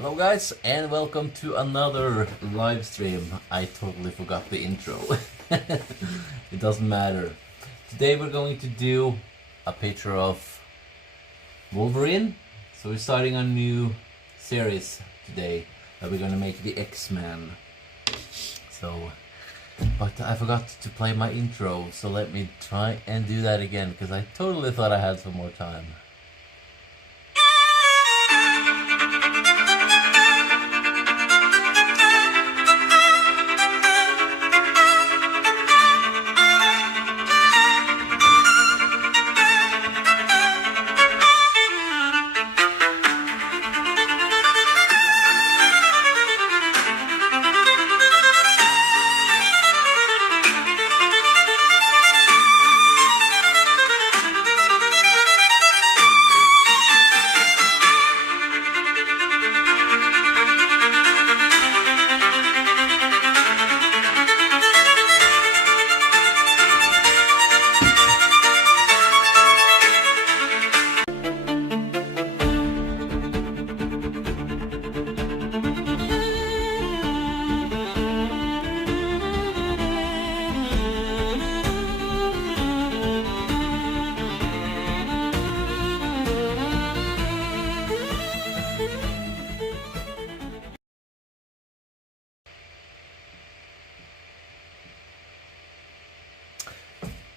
Hello guys, and welcome to another live stream. I totally forgot the intro. It doesn't matter. Today we're going to do a picture of Wolverine. So we're starting a new series today that we're gonna make the X-Men. But I forgot to play my intro, so let me try and do that again, because I totally thought I had some more time.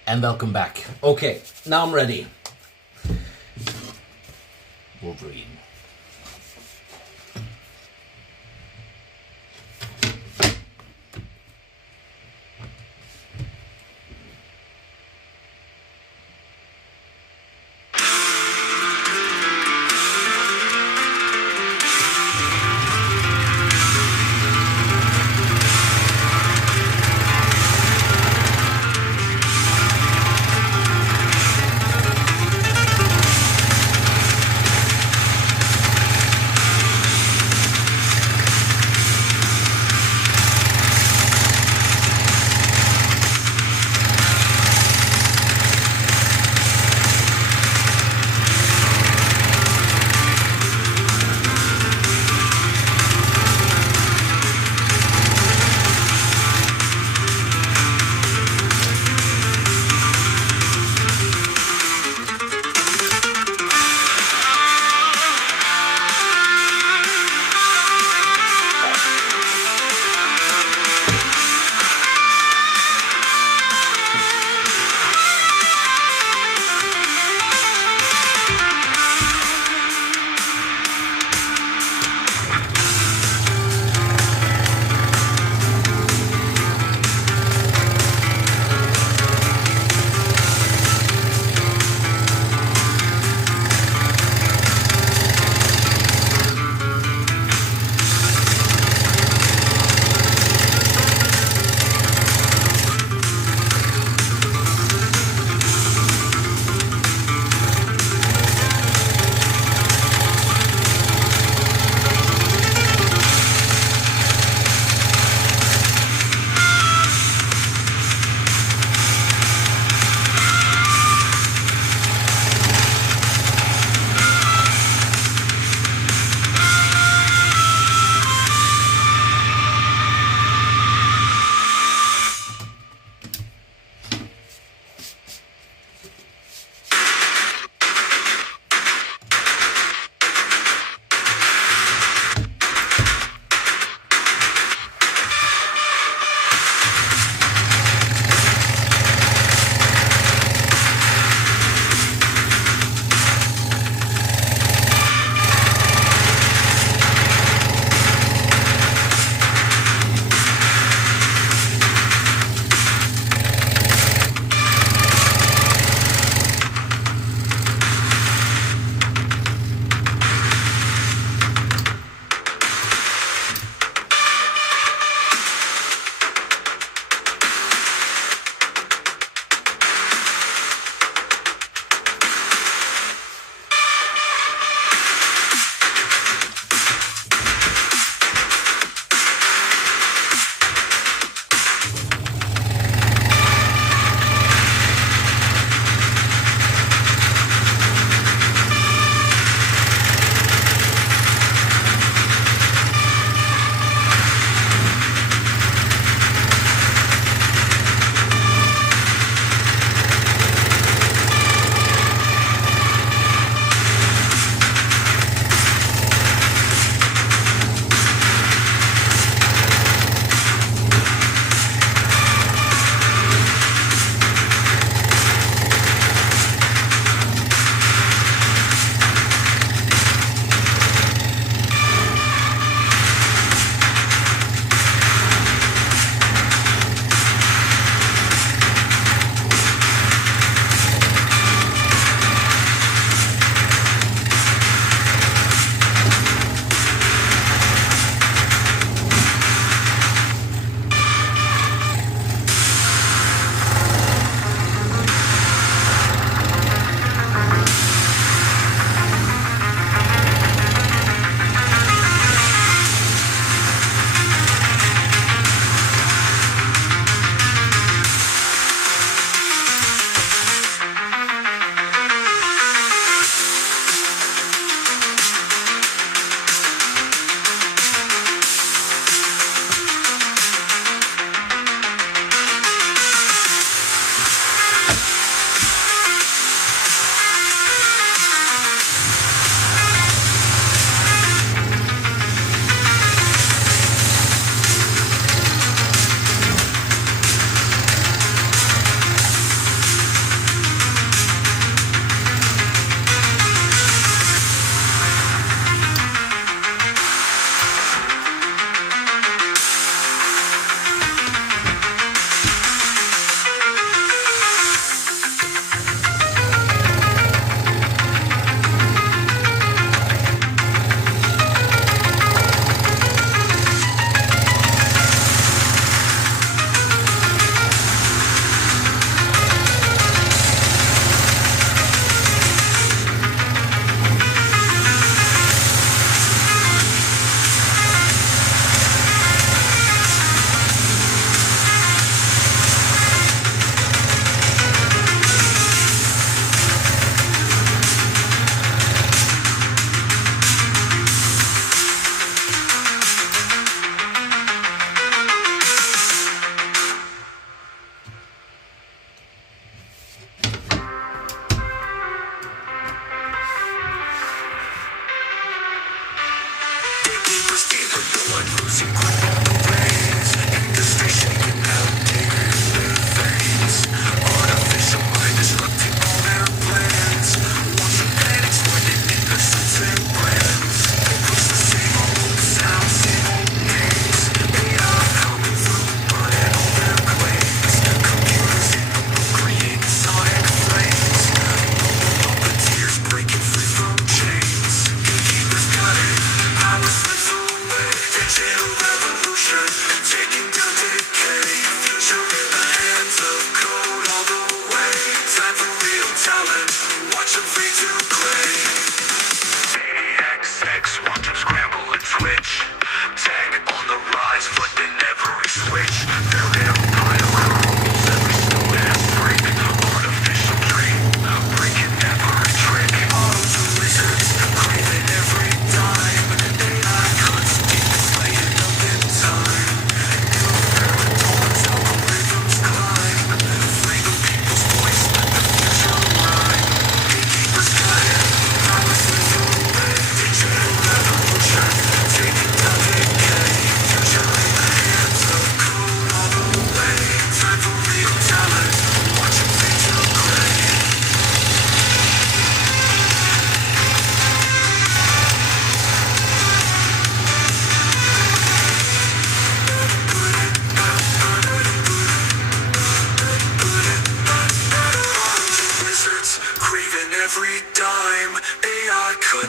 And welcome back. Okay, now I'm ready. Wolverine.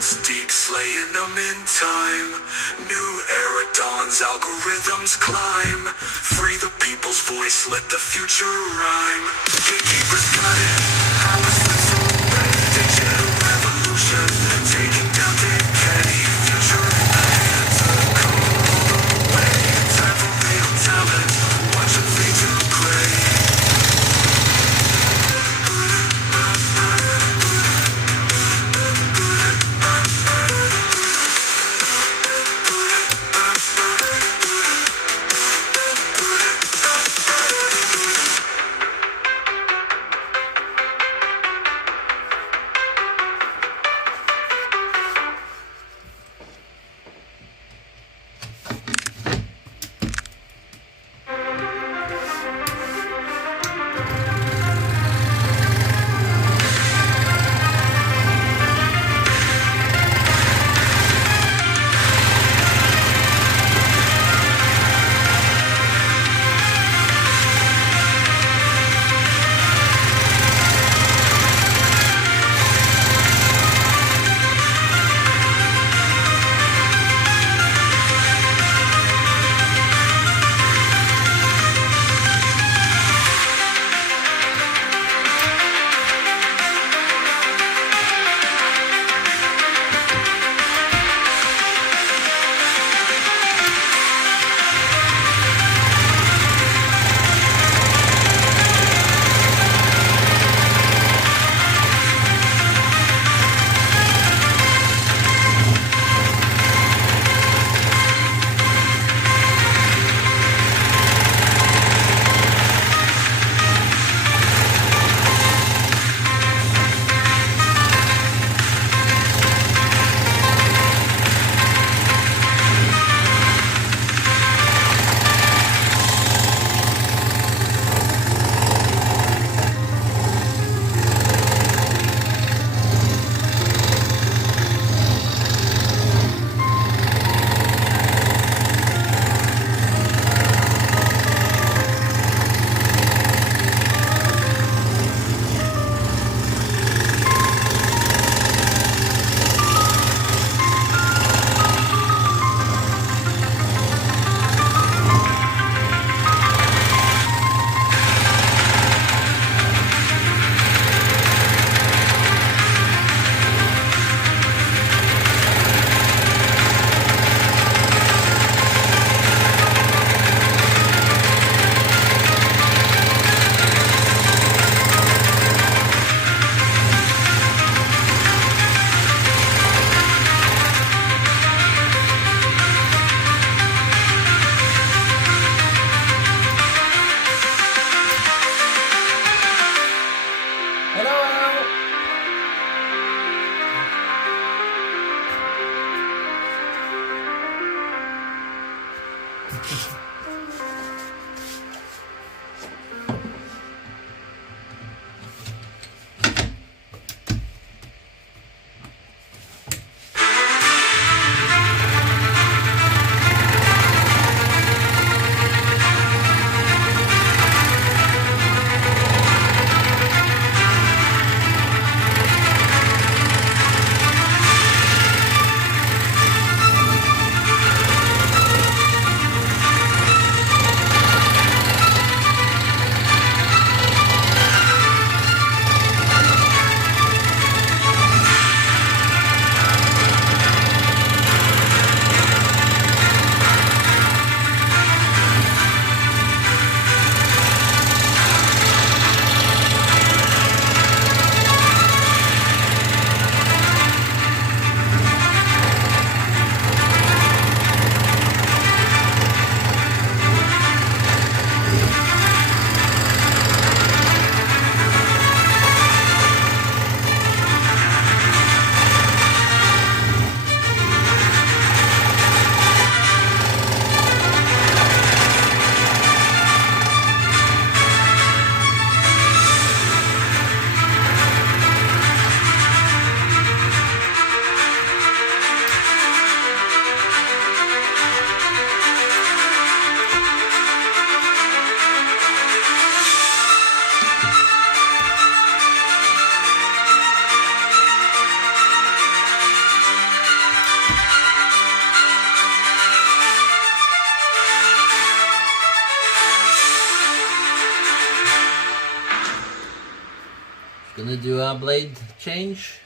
cuts deep, slaying them in time. New era dawns, algorithms climb. Free the people's voice, let the future rhyme. Gatekeepers got it, power slips away. Digital revolution, taking down decay. Future in the hands of code all the way. Time for real talent, watch it fade to gray. Gonna do a blade change.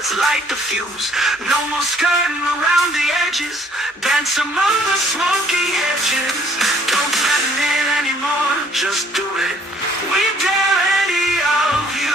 let's light the fuse. No more skirting around the edges. Dance among the smoky hedges. Don't threaten it anymore, just do it. We dare any of you.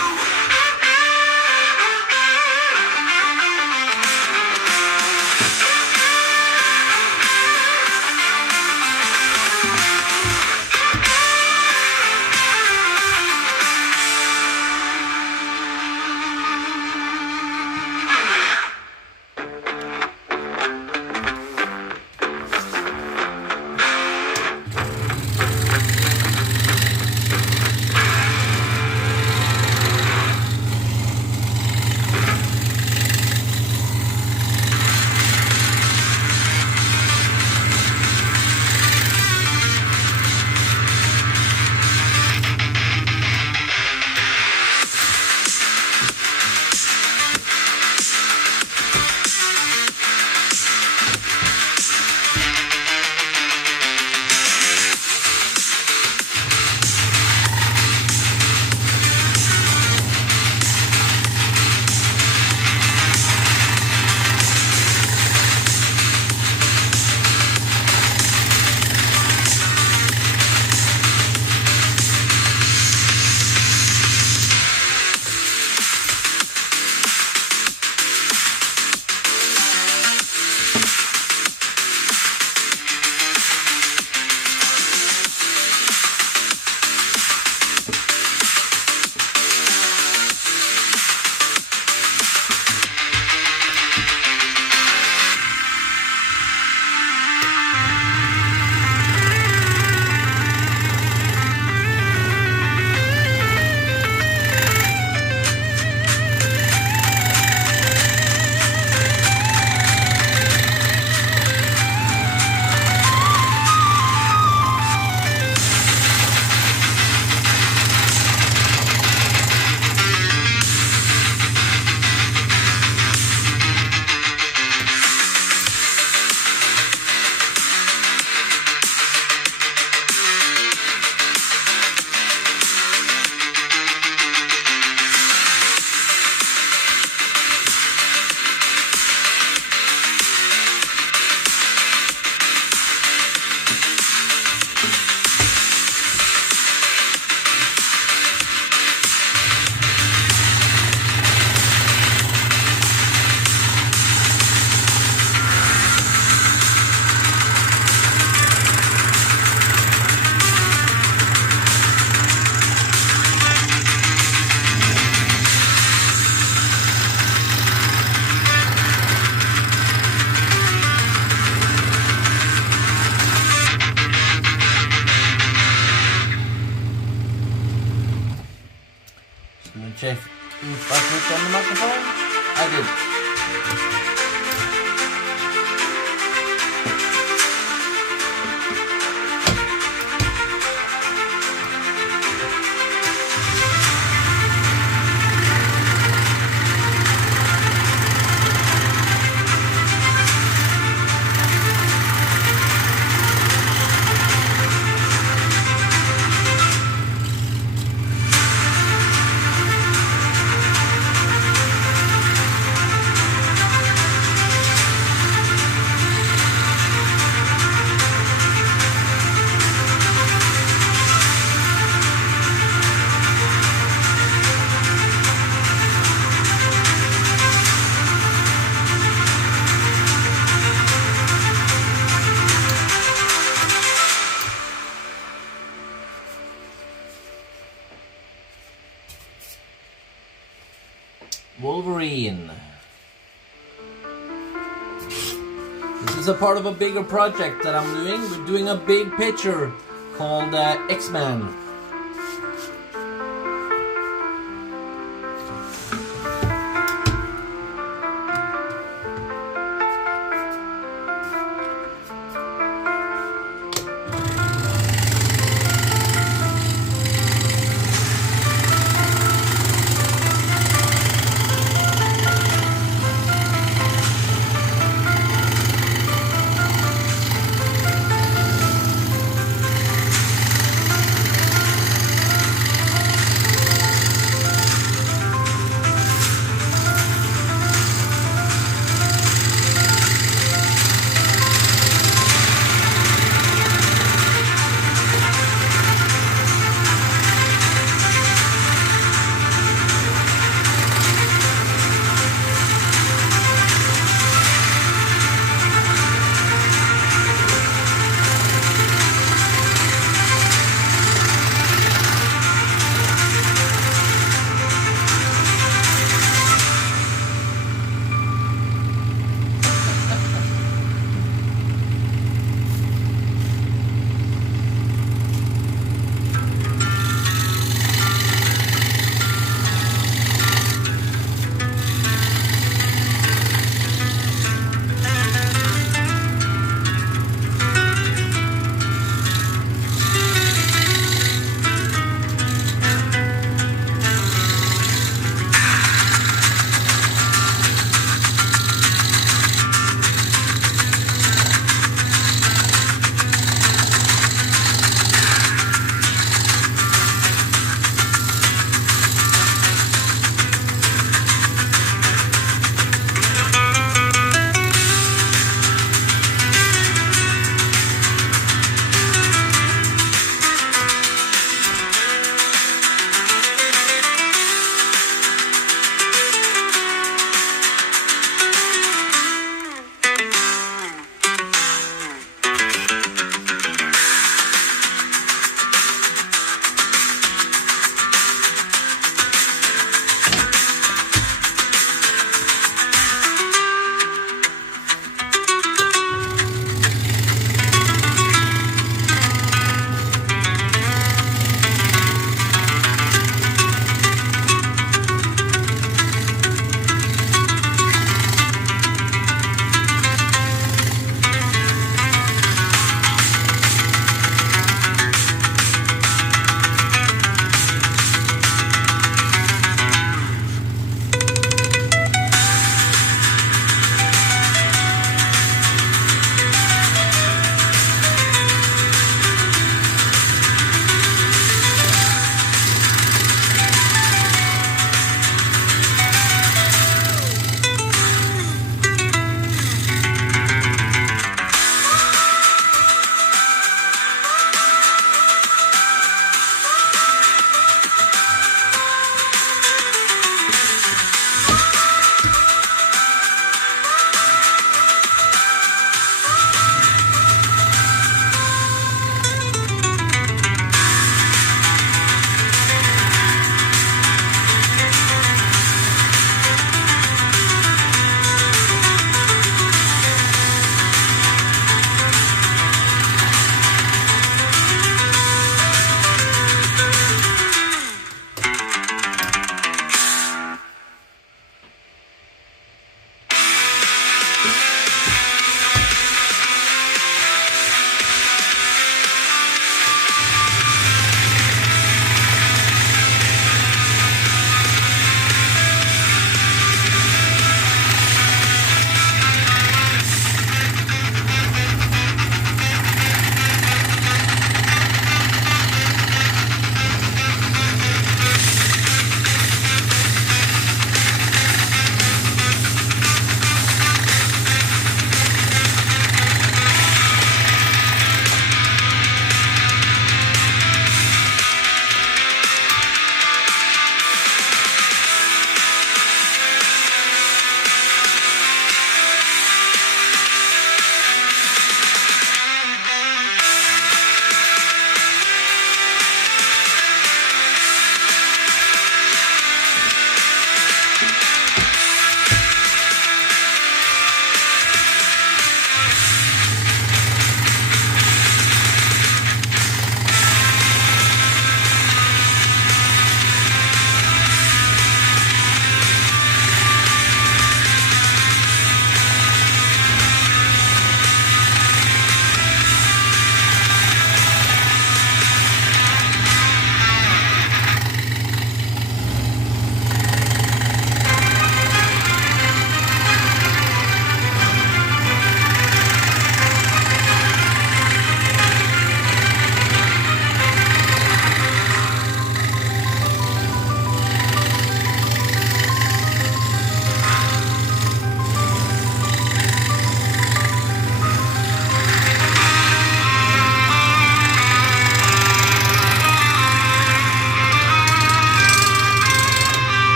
check if I put on the microphone. I did. Wolverine. This is a part of a bigger project that I'm doing. We're doing a big picture called X-Men.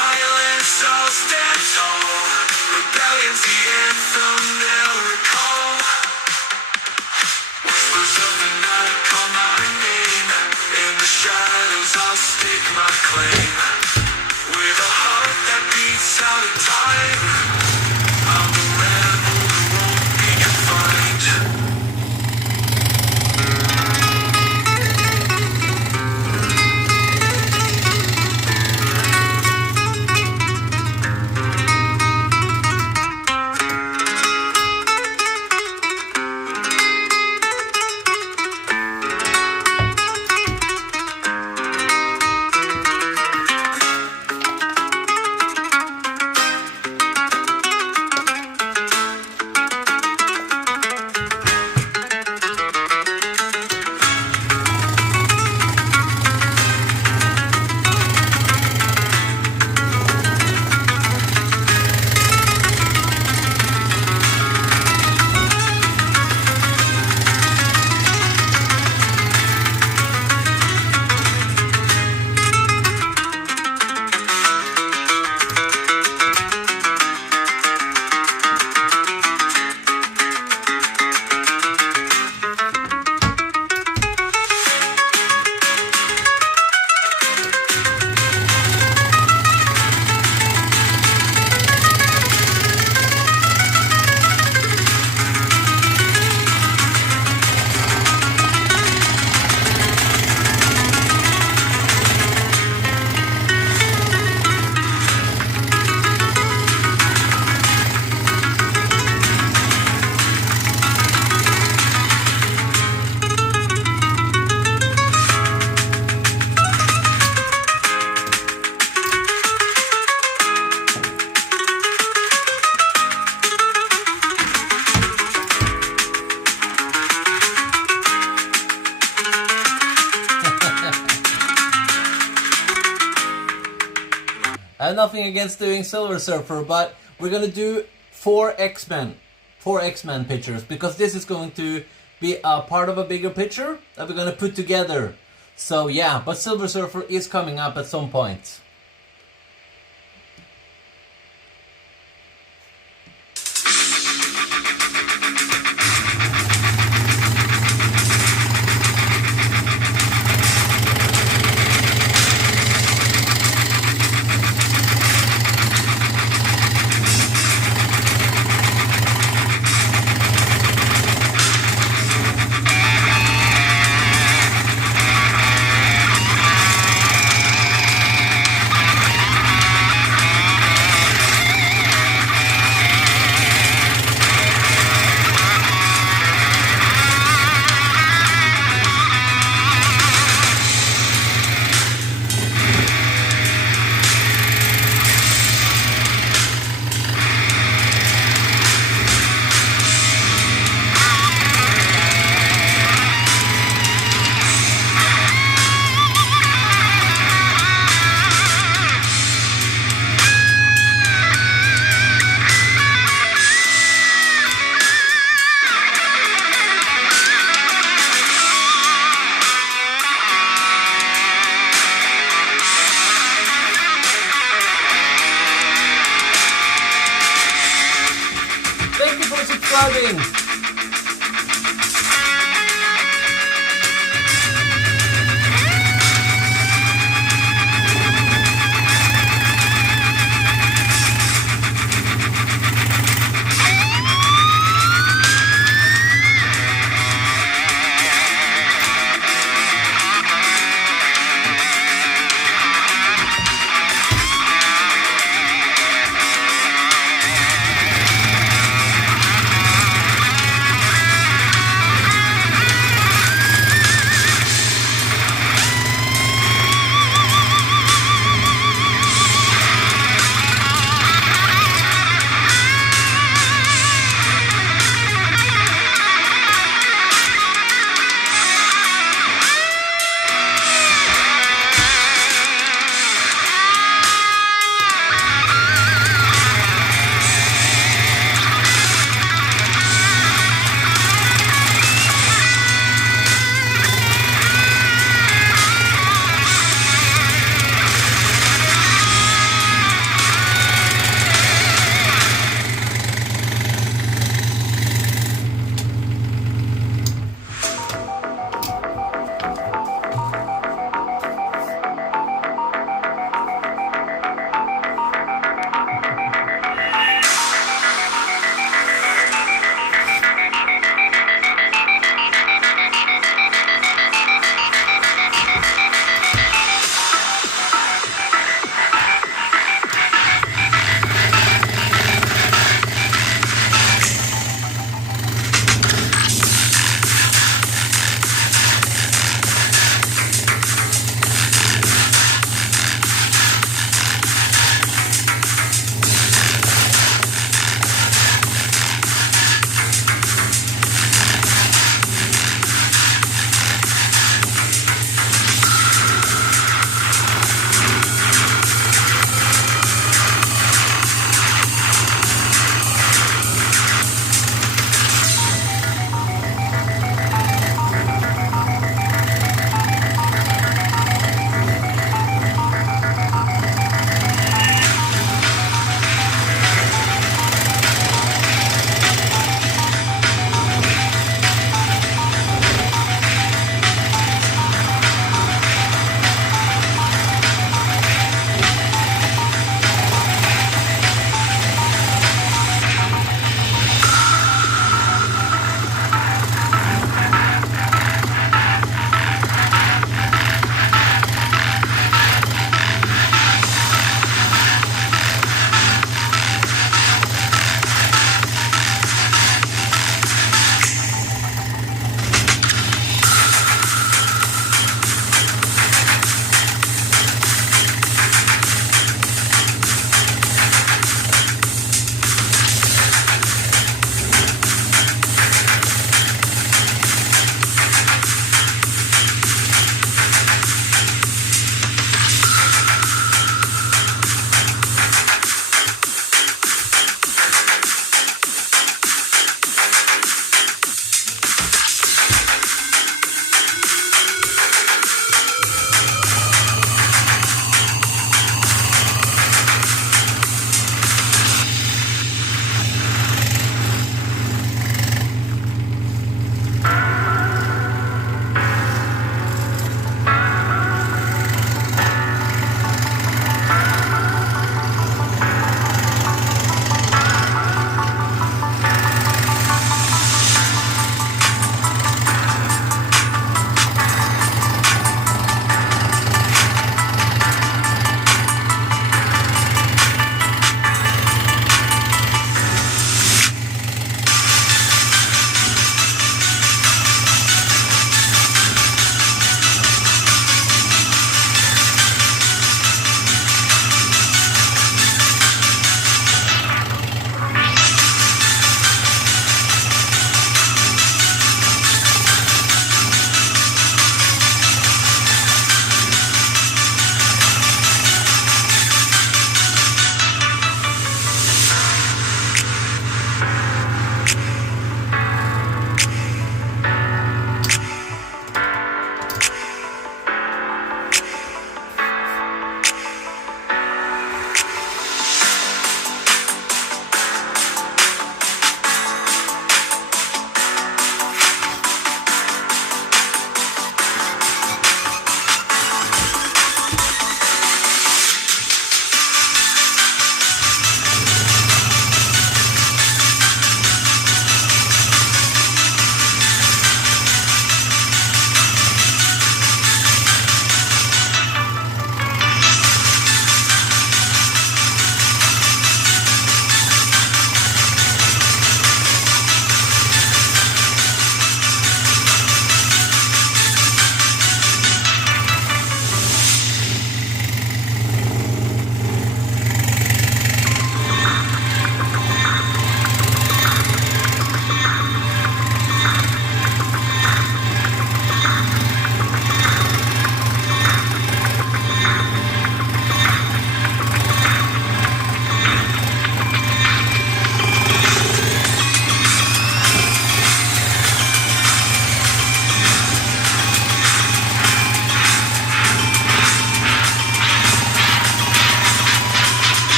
silence, I'll stand tall. Rebellion's the anthem they'll recall. Whispers of the night call my name. In the shadows I'll stake my claim. With a heart that beats out of time, I'm the rebel who won't be confined. I have nothing against doing Silver Surfer, but we're gonna do 4 X-Men pictures, because this is going to be a part of a bigger picture that we're gonna put together. So yeah, but Silver Surfer is coming up at some point. Subscribing.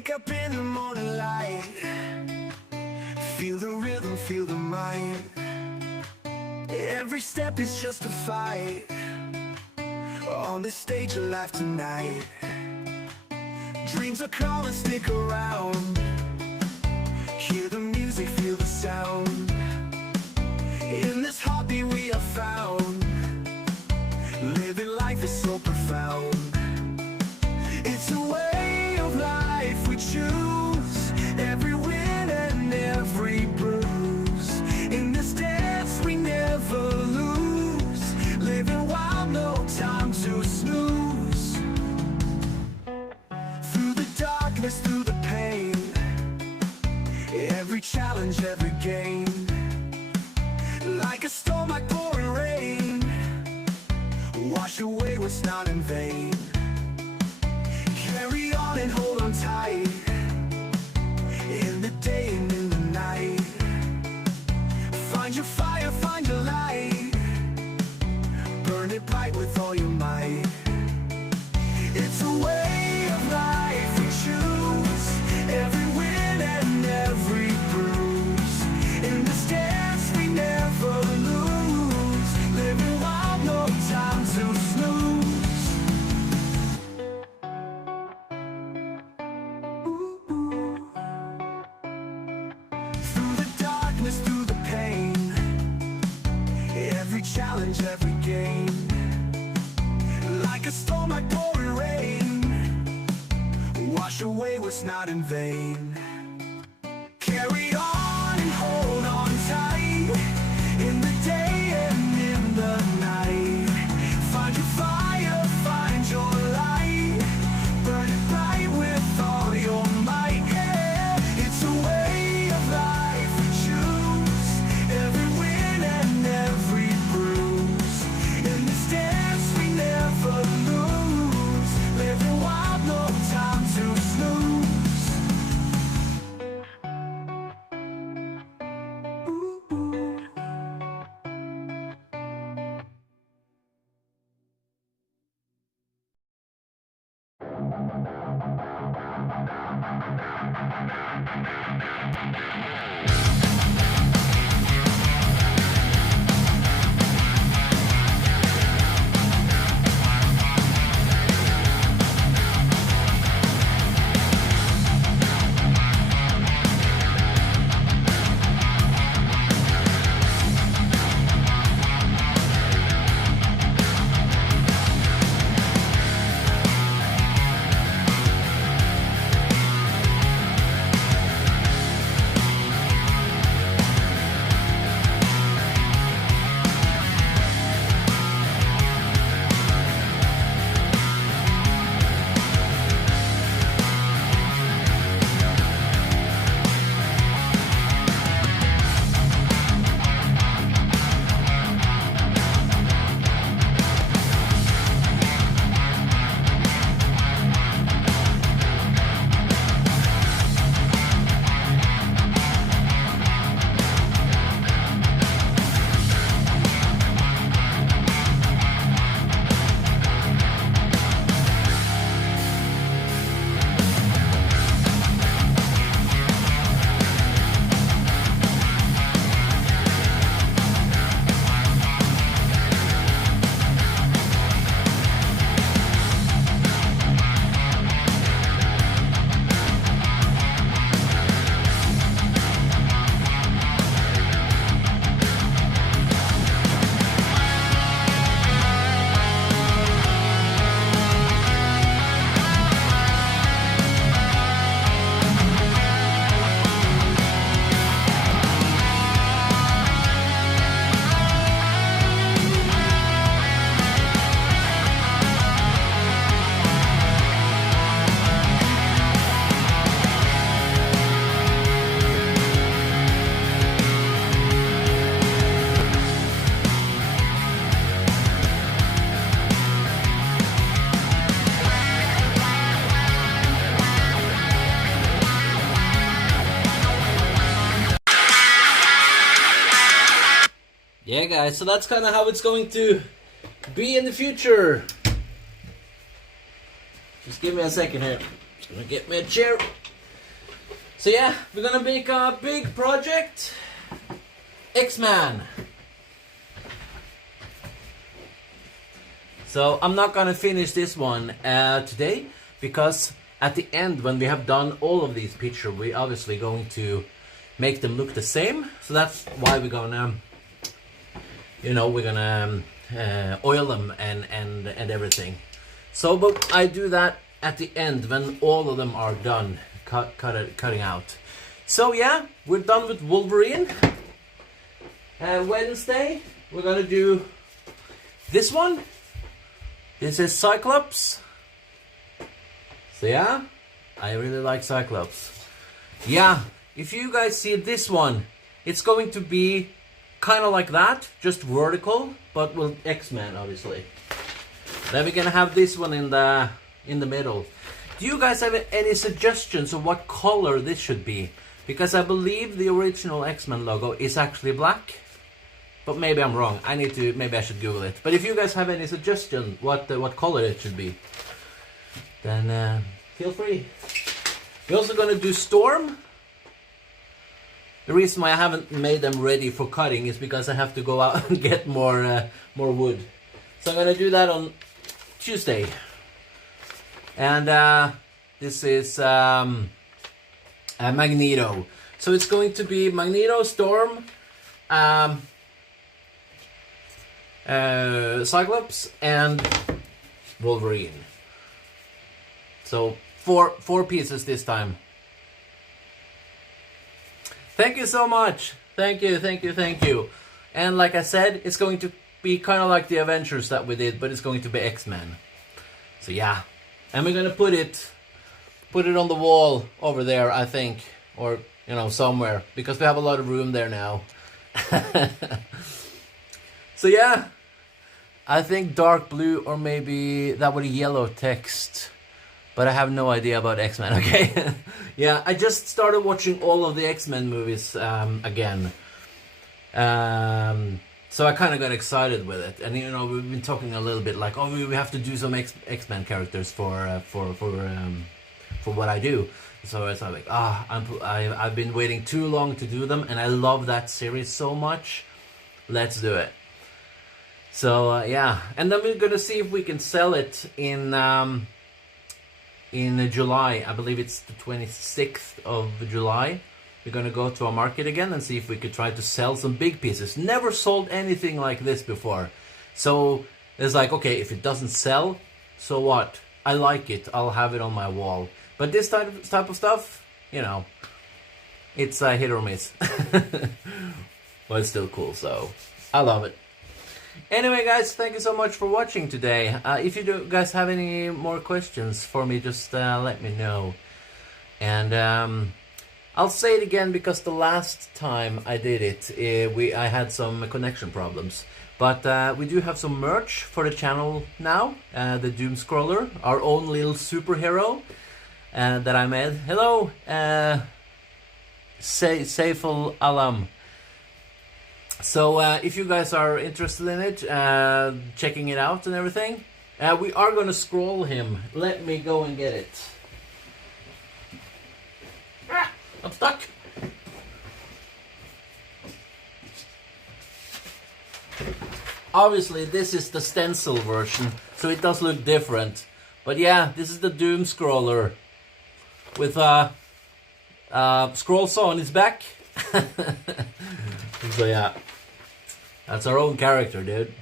Wake up in the morning light, feel the rhythm, feel the mind. Every step is just a fight, on this stage of life tonight. Dreams are calling, stick around, hear the music, feel the sound. In this hobby we have found, living life is so profound. It's a way of life we choose, every win and every bruise. In this dance we never lose, living wild, no time to snooze. Through the darkness, through the pain, every challenge, every game. Like a storm, like pouring rain, wash away what's not in vain. Carry on and hold on tight, in the day and in the night. Find your fire, find your light, burn it bright with all your might. It's a way of life we choose, every win and every bruise. In this dance we never lose, living wild, no time to snooze. Through the darkness, through the pain, every challenge, every game. Like a storm, like pouring rain, wash away what's not in vain. Carry on and hold on tight, in the day and in the night. Find your fire, find your light, burn it bright with all your might. Yeah, it's a way of life we choose, every win and every bruise. In this dance we never lose, living wild, no time to snooze. Yeah, guys, so that's kind of how it's going to be in the future. Just give me a second here. I'm gonna get me a chair. So yeah, we're gonna make a big project. X-Man. So I'm not gonna finish this one today, because at the end, when we have done all of these pictures, we're obviously going to make them look the same. So that's why we're gonna, you know, we're gonna oil them and everything. So, but I do that at the end when all of them are done, cutting out. So yeah, we're done with Wolverine. Wednesday, we're gonna do this one. This is Cyclops. So yeah, I really like Cyclops. Yeah, if you guys see this one, it's going to be kind of like that, just vertical, but with X-Men obviously. Then we're gonna have this one in the middle. Do you guys have any suggestions of what color this should be? Because I believe the original X-Men logo is actually black. But maybe I'm wrong. Maybe I should Google it. But if you guys have any suggestion what color it should be, then feel free. We're also gonna do Storm. The reason why I haven't made them ready for cutting is because I have to go out and get more wood. So I'm gonna do that on Tuesday. And this is Magneto. So it's going to be Magneto, Storm, Cyclops, and Wolverine. So four pieces this time. Thank you so much. Thank you. And like I said, it's going to be kind of like the Avengers that we did, but it's going to be X-Men. So yeah, and we're gonna put it on the wall over there, I think, or you know, somewhere, because we have a lot of room there now. So yeah, I think dark blue, or maybe that would be yellow text, but I have no idea about X-Men. Okay. Yeah, I just started watching all of the X-Men movies again. So I kind of got excited with it, and you know, we've been talking a little bit like, oh, we have to do some X-Men characters for what I do. So it's like, I've been waiting too long to do them, and I love that series so much. Let's do it. So yeah, and then we're gonna see if we can sell it in July. I believe it's the 26th of July. We're gonna go to a market again and see if we could try to sell some big pieces. Never sold anything like this before. So it's like, okay, if it doesn't sell, so what? I like it, I'll have it on my wall. But this type of stuff, you know, it's a hit or miss. But it's still cool, so I love it. Anyway, guys, thank you so much for watching today. If you guys have any more questions for me, just let me know. And I'll say it again, because the last time I did it, I had some connection problems. But we do have some merch for the channel now. The Doomscroller, our own little superhero that I made. Hello, Saiful Alam. So if you guys are interested in it, checking it out and everything, we are going to scroll him. Let me go and get it. Ah, I'm stuck. Obviously, this is the stencil version, so it does look different. But yeah, this is the Doomscroller with scroll saw on his back. So yeah, that's our own character, dude.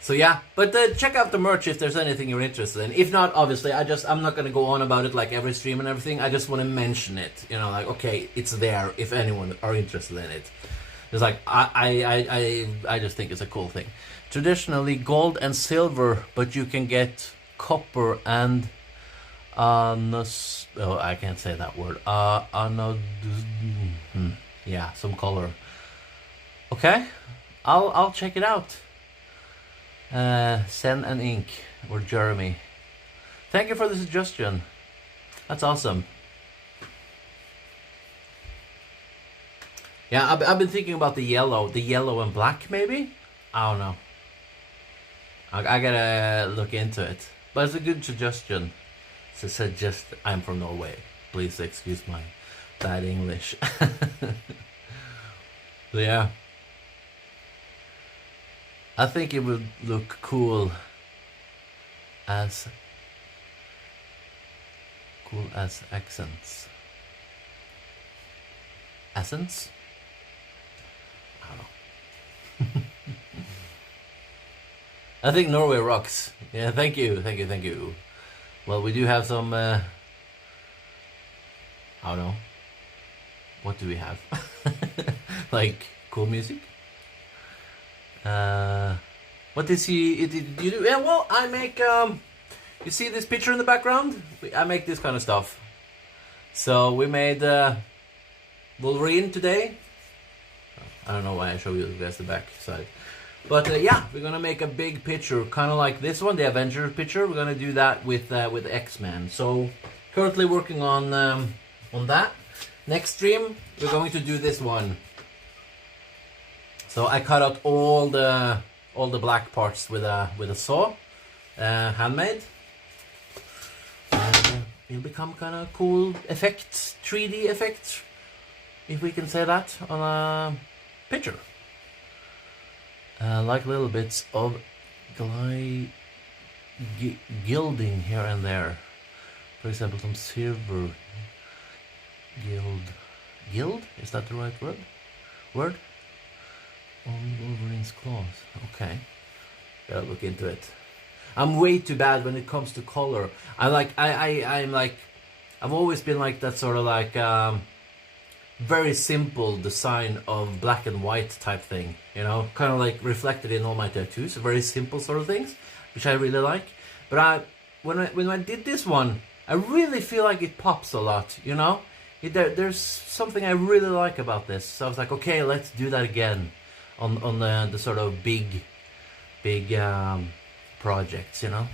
So yeah, but check out the merch if there's anything you're interested in. If not, obviously, I'm not gonna go on about it like every stream and everything. I just want to mention it, you know, like, okay, it's there if anyone are interested in it. It's like I just think it's a cool thing. Traditionally gold and silver, but you can get copper and I can't say that word. Yeah, some color. Okay, I'll check it out. Sen and Ink, or Jeremy. Thank you for the suggestion. That's awesome. Yeah, I've been thinking about the yellow and black maybe? I don't know. I gotta look into it. But it's a good suggestion. So suggest I'm from Norway. Please excuse my bad English. So yeah, I think it would look cool as accents. Essence? I don't know. I think Norway rocks. Yeah, thank you. Well, we do have some, I don't know. What do we have? Like, cool music? What did you do? Yeah, well, I make, you see this picture in the background? I make this kind of stuff. So, we made, Wolverine today. I don't know why I show you guys the back side. But yeah, we're gonna make a big picture, kind of like this one, the Avenger picture. We're gonna do that with X-Men. So currently working on that. Next stream, we're going to do this one. So I cut out all the black parts with a saw, handmade. And it'll become kind of cool effect, 3D effect, if we can say that, on a picture. Like little bits of gilding here and there. For example, some silver gild? Is that the right word? On Wolverine's claws. Okay, gotta look into it. I'm way too bad when it comes to color. I've always been like that sort of like very simple design of black and white type thing, you know, kind of like reflected in all my tattoos, very simple sort of things, which I really like. But when I did this one, I really feel like it pops a lot, you know. There's something I really like about this, so I was like, okay, let's do that again on the sort of big projects, you know.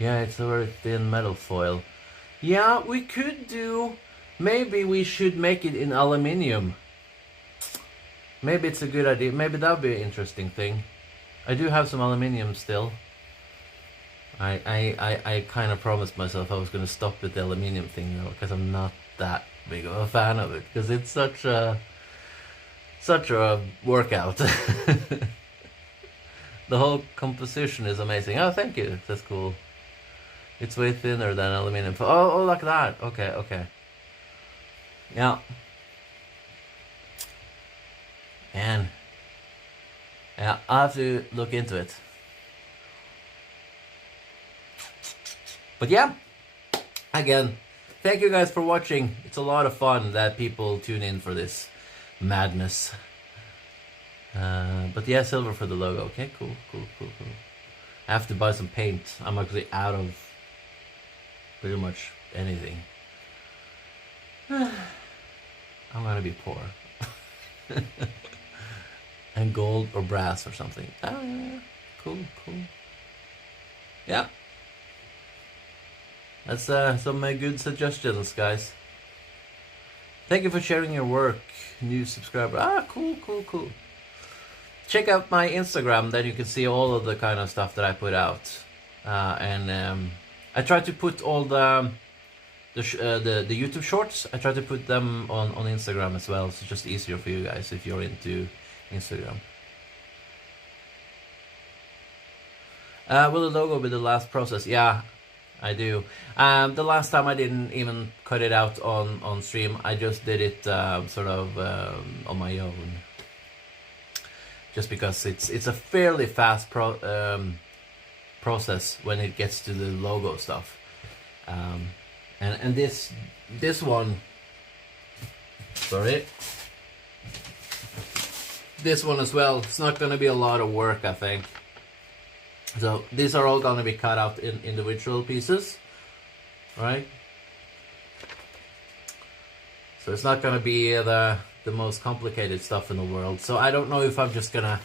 Yeah, it's a very thin metal foil. Yeah, we could do. Maybe we should make it in aluminium. Maybe it's a good idea. Maybe that would be an interesting thing. I do have some aluminium still. I kind of promised myself I was going to stop with the aluminium thing, though, because I'm not that big of a fan of it. Because it's such a workout. The whole composition is amazing. Oh, thank you. That's cool. It's way thinner than aluminium. Oh, like that. Okay. Yeah. And yeah, I'll have to look into it. But yeah, again, thank you guys for watching. It's a lot of fun that people tune in for this madness. But yeah, silver for the logo. Okay, cool. I have to buy some paint. I'm actually out of pretty much anything. I'm gonna be poor. And gold or brass or something. Oh yeah, cool. Yeah. That's some good suggestions, guys. Thank you for sharing your work. New subscriber. Cool. Check out my Instagram, then you can see all of the kind of stuff that I put out. And I try to put all the YouTube shorts. I try to put them on Instagram as well. So it's just easier for you guys if you're into Instagram. Will the logo be the last process? Yeah, I do. The last time I didn't even cut it out on stream. I just did it sort of on my own. Just because it's a fairly fast process when it gets to the logo stuff. And this one, sorry, this one as well, it's not going to be a lot of work, I think. So these are all going to be cut out in individual pieces, right? So it's not going to be the most complicated stuff in the world. So I don't know if I'm just gonna,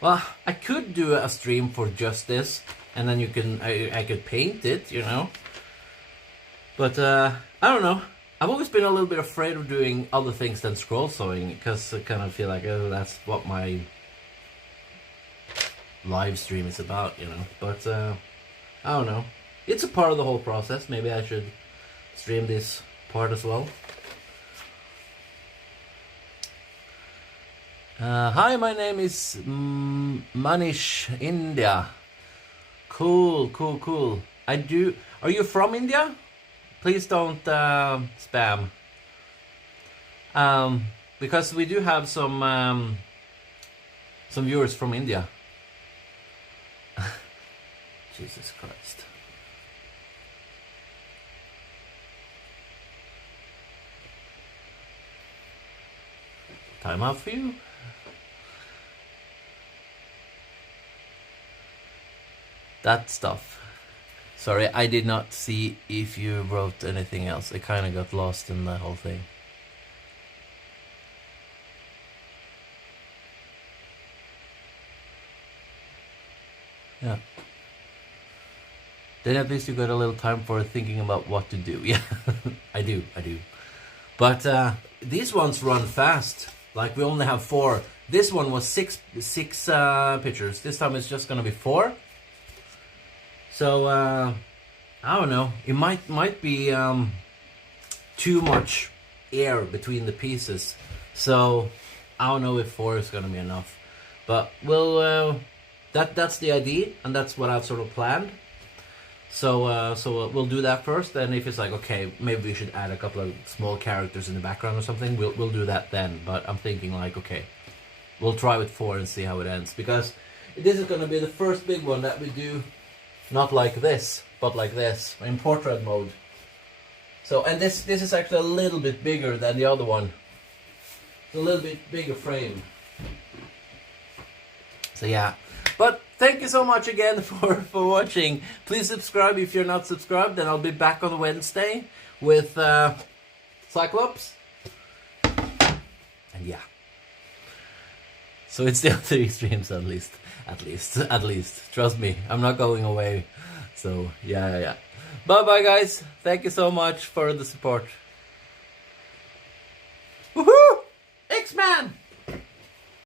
well, I could do a stream for just this, and then I could paint it, you know. But I don't know. I've always been a little bit afraid of doing other things than scroll sewing, because I kind of feel like, oh, that's what my live stream is about, you know. But I don't know. it's a part of the whole process. Maybe I should stream this part as well. Hi, my name is Manish India. Cool. Are you from India? Please don't spam. Because we do have some viewers from India. Jesus Christ. Time out for you. That stuff. Sorry, I did not see if you wrote anything else. I kind of got lost in the whole thing. Yeah. Then at least you got a little time for thinking about what to do. Yeah, I do. But these ones run fast. Like, we only have 4. This one was six pictures. This time it's just gonna be 4. So I don't know. It might be too much air between the pieces. So I don't know if 4 is gonna be enough. But we'll that's the idea, and that's what I've sort of planned. So we'll do that first. Then if it's like, okay, maybe we should add a couple of small characters in the background or something, we'll do that then. But I'm thinking like, okay, we'll try with 4 and see how it ends, because this is gonna be the first big one that we do, not like this, but like this, in portrait mode. So, and this is actually a little bit bigger than the other one. It's a little bit bigger frame. So yeah. But thank you so much again for watching. Please subscribe if you're not subscribed, and I'll be back on Wednesday with Cyclops. And yeah. So it's still 3 streams at least. Trust me, I'm not going away. So yeah. Bye guys. Thank you so much for the support. Woohoo! X-Man!